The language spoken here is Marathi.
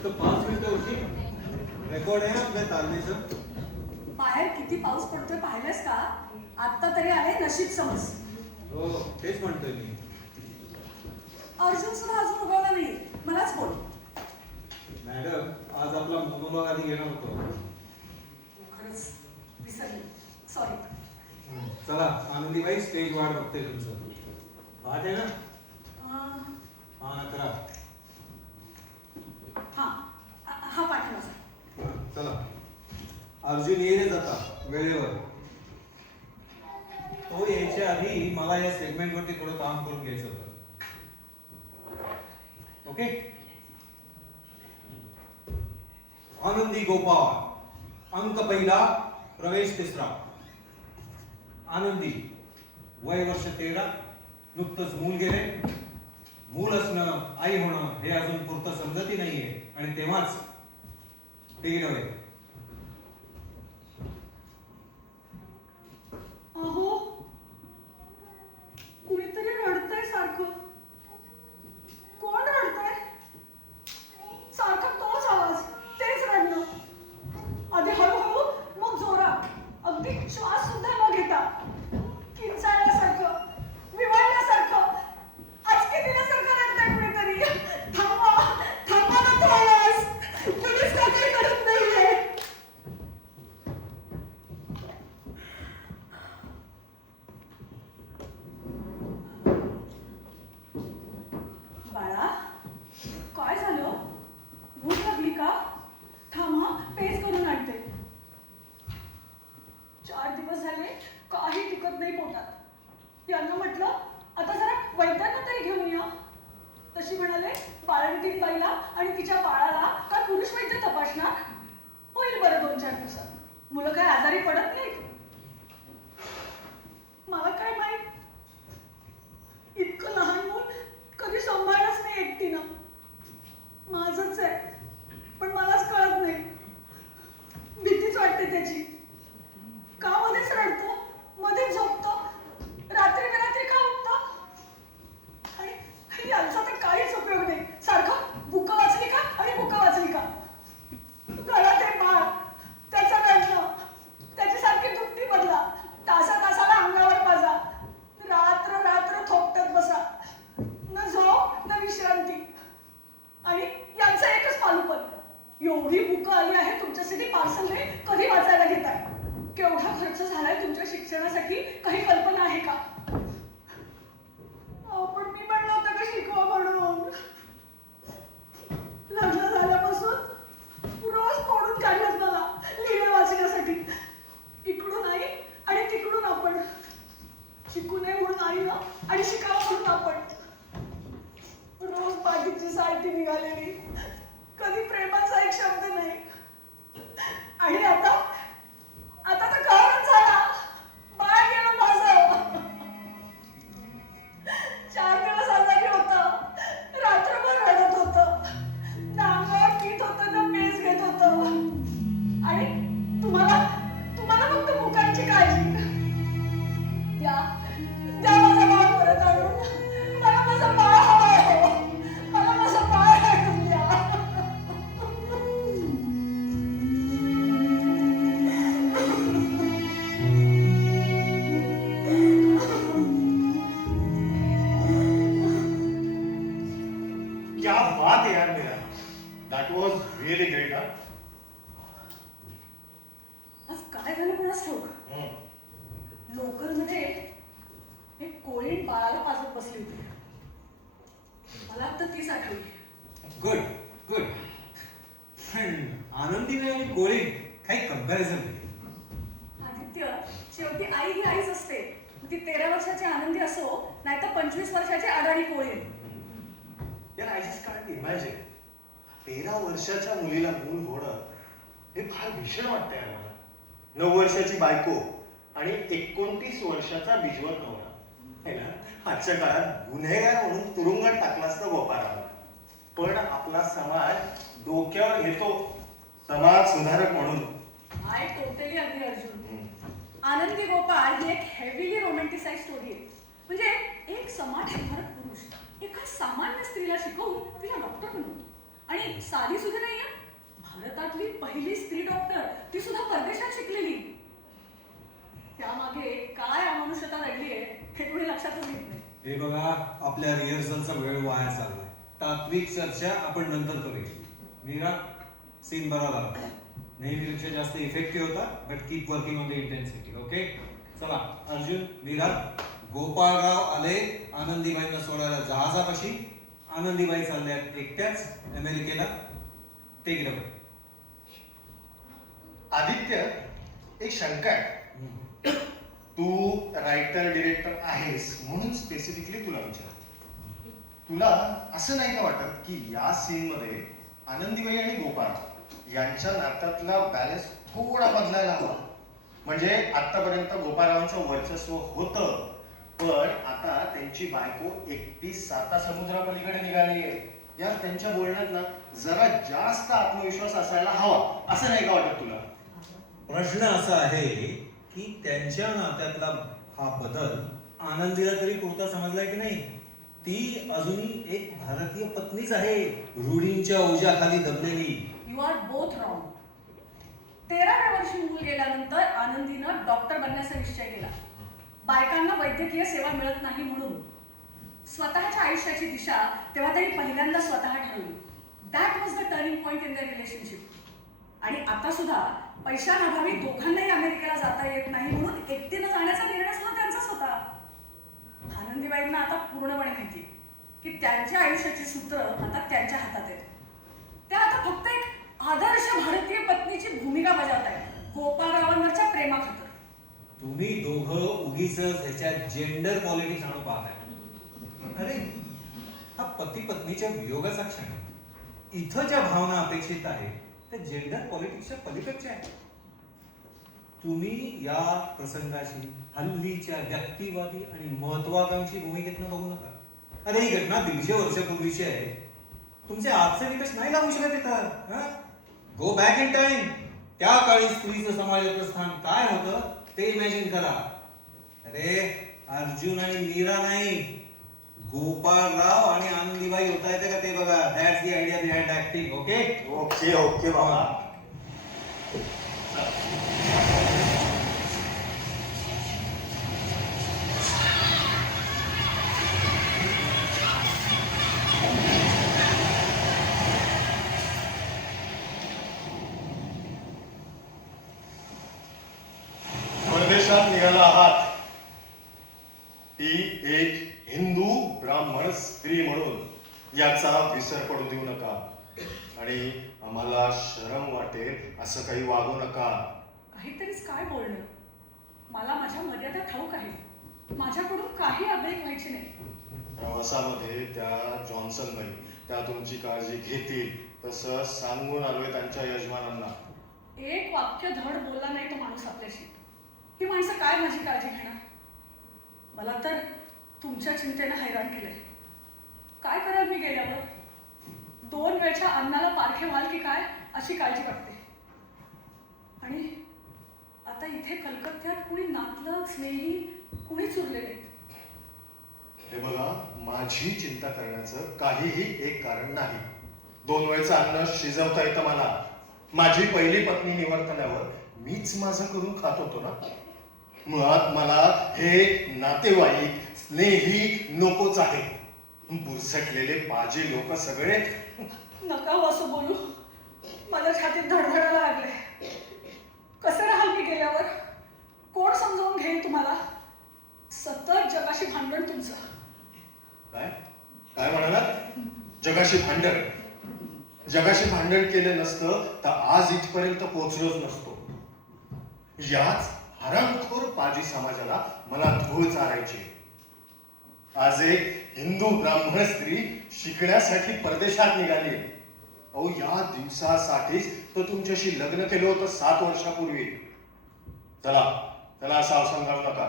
फक्त 5 मिनिटं होती. रेकॉर्ड आहे आपल्या तालमीचं. बाहेर किती पाऊस पडतोय पाहिलंस का? आता तरी आहे नशीब समज. हो तेच म्हणतोय मी. अर्जुन सुद्धा अजून उगवला नाही. मलाच बोल. मॅडम आज आपला मोनोलॉग आधी घेणार होतो. खरंच विसरले. सॉरी. चला आनंदीबाई स्टेज वाढ बघते तुमचं. आज आहे ना? हा करा. हा पाठ माझा. चला. अर्जुन येईल आता वेळेवर. तो यायच्या आधी मला या सेगमेंट वरती थोडं काम करून घ्यायचं होतं. ओके. आनंदी गोपाळ अंक पहिला प्रवेश तिसरा. आनंदी वय वर्ष 13. नुकतंच मूल गेले. मूल असणं आई होणं हे अजून पुरतं समजतही नाहीये आणि तेव्हाच ते नव्हे. अहो कुणीतरी रडतंय सारखं. कोण रडतंय? सारखा तोच आवाज, तेच रडणं. आधी हळूहळू मग जोरात. अगदी श्वास सुद्धा न घेता. किंचाळल्यासारखं, विव्हळल्यासारखं, आचकी दिल्यासारखं रडतंय कुणीतरी. थांबवा, थांबवा ना तो आवाज. कुणीच काहीतरी करत नाहीये. बाळा काय झालं? भूक लागली का? थांब हा, पेज करून आणते. 4 दिवस झाले काही टिकत नाही पोटात. यांना म्हटलं आता जरा वैद्यांना तरी घेऊन या. तशी म्हणाले बाळंतीण बाईला आणि तिच्या बाळाला का पुरुष वैद्य तपासणार. होईल बरं 2-4 दिवसात. मुलं काय आजारी पडत नाहीत. मला काय माहित, इतकं लहान मूल कधी सांभाळलंच नाही एकटीनं. माझंच आहे पण मलाच कळत नाही. भीतीच वाटते त्याची. का मध्येच रडतं, मध्येच झोपतं, रात्री बेरात्री का उठतं. आणि यांचा तर काहीच उपयोग नाही. सारखं बुकं वाचली का आणि बुकं वाचली का. घरात आहे बाळ, त्याचं रडणं, त्याची सारखी दुपटी बदला, तासाला अंगावर माझा. रात्र रात्र थोपटत बसा. न झोप न विश्रांती. आणि यांचं एकच पालुपण. एवढी बुकं आली आहे तुमच्यासाठी पार्सलने, कधी वाचायला घेताय. केवढा खर्च झालाय तुमच्या शिक्षणासाठी काही कल्पना आहे का? पण मी म्हणलं होतं का शिकवा म्हणून. लग्न झाल्यापासून रोज फोडून काढलं मला लिहिणं वाचण्यासाठी. इकडून आई आणि तिकडून आपण. शिकू नये म्हणून आईनं आणि शिकावं म्हणून आपण. रोज बागीची सारखी निघालेली. कधी प्रेमाचा एक शब्द नाही. आणि आता तर कळत झाला. बाळ गेलं माझं. 4 दिवस आजारी होतं. रात्रभर रडत होतं. ना अंगावर पीठ होतं ना पेज घेत होतं. आणि तुम्हाला फक्त मुखांची काळजी. द्या माझं बाळ परत आणून. मला माझं बाळ हवंय. मला माझं बाळ आणून द्या. क्या बात है यार मेरा. That was really great, huh? आज काय झालं कोणास ठाऊक. लोकलमध्ये एक कोळीण बाळाला पाजत बसली होती. मला आता तीच आठवली. Good good. आनंदीबाई आणि कोळी काही कंपॅरिझन नाही. आदित्य, शेवटी आई ही आईच असते. ती 13 वर्षाची आनंदी असो नाहीतर 25 वर्षाची अडाणी कोळीण. यार आय जस्ट कांट इमॅजिन 13 वर्षाच्या मुलीला मूल होणं हे फार भीषण वाटतंय यार मला. 9 वर्षाची बायको आणि 29 वर्षाचा बिजवर नवरा. है ना. आजच्या काळात गुन्हेगार म्हणून तुरुंगात टाकला असतं गोपाळाला. पण आपला समाज डोक्यावर घेतो समाज सुधारक म्हणून. I totally agree Arjun. Anandi Gopal ही एक हेवीली रोमॅन्टिसाइज स्टोरी आहे. म्हणजे एक समाज सुधारक पुरुष एका सामान्य स्त्रीला शिकवून तिला डॉक्टर बनवतो आणि साधी सुद्धा नाहीये. भारतातली पहिली स्त्री डॉक्टर, ती सुद्धा परदेशात शिकलेली. त्यामागे काय अमानुषता घडलीये हे कोणी लक्षातच घेत नाही. हे बघा, आपल्या रिहर्सलचा वेळ वाया चाललाय. तात्विक चर्चा आपण नंतर करूया. मीरा, सीन बरा झाला. नेहमीपेक्षा जास्त इफेक्टिव्ह होता, but keep working on the intensity. Okay, चला. अर्जुन, मीरा, गोपाळराव आले आनंदीबाईंना सोडायला जहाजापाशी. आनंदीबाई चालल्या एकट्याच अमेरिकेला. Take it away. आदित्य, एक शंका आहे. तू रायटर डिरेक्टर आहेस म्हणून स्पेसिफिकली तुला विचार. तुला असं नाही का वाटत की या सीन मध्ये आनंदीबाई आणि गोपाळ यांच्या नात्यातला बॅलन्स थोडा बदलायला हवा? म्हणजे आतापर्यंत गोपाळरावांचं वर्चस्व होतं, पण आता त्यांची बायको एकटी 7 समुद्रापलीकडे निघाली आहे. यार, त्यांच्या बोलण्यात ना जरा जास्त आत्मविश्वास असायला हवा, असं नाही का वाटत तुला? प्रश्न असा आहे की त्यांच्या नात्यातला हा बदल आनंदीला तरी पुरता समजलाय की नाही? ती अजूनही एक भारतीय पत्नीच आहे, रूढींच्या ओझ्याखाली दबलेली. You are both wrong. 13व्या वर्षी मूल गेल्यानंतर आनंदीनं डॉक्टर बनण्याचा निश्चय केला. बायकांना वैद्यकीय सेवा मिळत नाही म्हणून. स्वतःच्या आयुष्याची दिशा तेव्हा त्यांनी पहिल्यांदा स्वतः ठरवली. That was the turning point in the relationship. आणि आता सुद्धा पैशांअभावी दोघांनाही अमेरिकेला जाता येत नाही म्हणून एकटीनं जाण्याचा निर्णय सुद्धा त्यांचाच होता. आनंदीबाईंना आता पूर्णपणे माहिती की त्यांच्या आयुष्याची सूत्र आता त्यांच्या हातात आहेत. त्या आता फक्त एक आदर्श भारतीय पत्नीची भूमिका बजावत आहेत गोपाळरावांवरच्या प्रेमाखातर. तुम्ही दोघं उगीच ह्याच्यात जेंडर पॉलिटिक्स आणू पाहताय. अरे, हा पती पत्नीच्या वियोगाचा क्षण आहे. इथं ज्या भावना अपेक्षित आहेत त्या जेंडर पॉलिटिक्सच्या पलीकडच्या आहेत. तुम्ही या प्रसंगाशी हल्लीच्या व्यक्तिवादी आणि महत्वाकांक्षी भूमिकेतनं बघू नका. अरे, ही घटना 150 वर्षापूर्वीची आहे. तुमचे आजचे निकष नाही लागू शकत इथं. Go back in time. त्या काळी स्त्रीचं समाजातलं स्थान काय होतं ते इमॅजिन करा. अरे, अर्जुन आणि मीरा नाही, गोपाळराव आणि आनंदीबाई होता येते का ते बघा. That's the idea behind acting. Okay okay okay बाबा. परदेशात निघाला आहात. ती एक हिंदू ब्राह्मण स्त्री म्हणून याचा विसर पडू देऊ नका. आणि आम्हाला शरम वाटेल असं काही वागू नका. काहीतरीच काय बोलणं. मला माझ्या मर्यादा ठाऊक आहे. माझ्याकडून काही अब्रेक व्हायची नाही. प्रवासामध्ये त्या जॉन्सन बाई त्या तुमची काळजी घेतील तसं सांगून आलोय त्यांच्या यजमानांना. एक वाक्य धड बोलला नाही तो माणूस आपल्याशी. ही माणसं काय माझी काळजी घेणार? मला तर तुमच्या चिंतेनं हैराण केलंय. काय कराल मी गेल्यावर? 2 वेळच्या अन्नाला पारखे व्हाल की काय अशी काळजी वाटते. आणि आता इथे कलकत्त्यात कुणी नातलग स्नेही कुणीच उरले नाहीत. हे बघा, माझी चिंता करण्याचं काहीही एक कारण नाही. 2 वेळचं अन्न शिजवता येतं मला. माझी पहिली पत्नी निवर्तल्यावर मीच माझं करून खात होतो ना. मुळात मला हे नातेवाईक स्नेही नकोच आहे. बुरसटलेले पाजी लोक सगळे. नका हो असं बोलू. माझ्या छातीत धडधडायला लागले. कसं राहाल मी गेल्यावर? कोण समजावून घेईल तुम्हाला? सतत जगाशी भांडण तुमचं. काय काय म्हणालात? जगाशी भांडण? जगाशी भांडण केलं नसतं तर आज इथपर्यंत पोहोचलोच नसतो. याच हरामखोर पाजी समाजाला मला धूळ चारायची. आज एक हिंदू ब्राह्मण स्त्री शिकण्यासाठी परदेशात निघाली. अहो, या दिवसासाठीच तर तुमच्याशी लग्न केलं होतं 7 वर्षापूर्वी. चला चला, असं अवसान घालू नका.